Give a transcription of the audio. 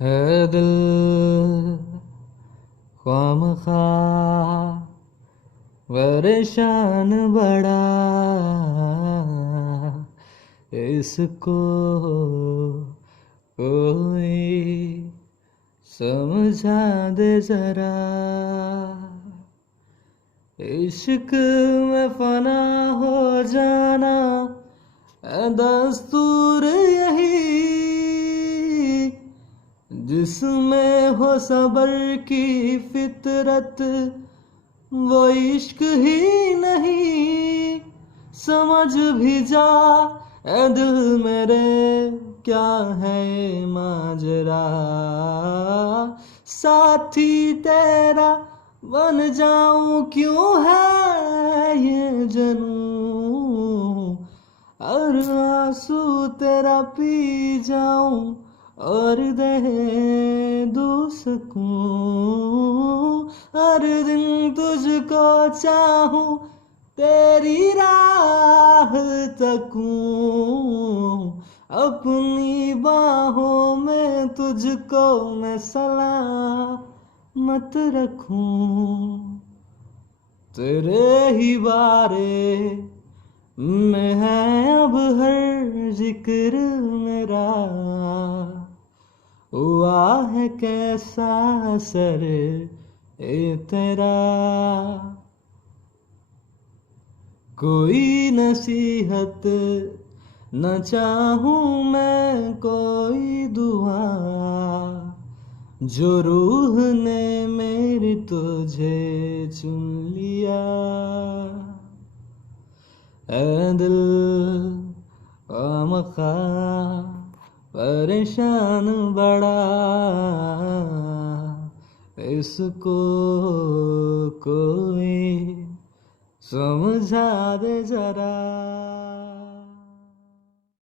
है दिल ख्वामखा परेशान बड़ा, इसको कोई समझा दे जरा। इश्क में फना हो जाना है दस्तूर यही, जिसमें हो सबर की फितरत वो इश्क ही नहीं। समझ भी जा ए दिल मेरे क्या है ये माजरा, साथी तेरा बन जाऊं क्यों है ये जनूं, और आंसू तेरा पी जाऊं और दे दूं सकूं। हर दिन तुझको चाहूं तेरी राह तकूं, अपनी बाहों में तुझको मैं सलामत रखूं। तेरे ही बारे में है अब हर जिक्र मेरा, हुआ है कैसा असर ए तेरा। कोई नसीहत न चाहूं मैं कोई दुआ, जो रूह ने मेरी तुझे चुन लिया। ऐ दिल खामखा परेशान बड़ा, इसको कोई समझा दे जरा।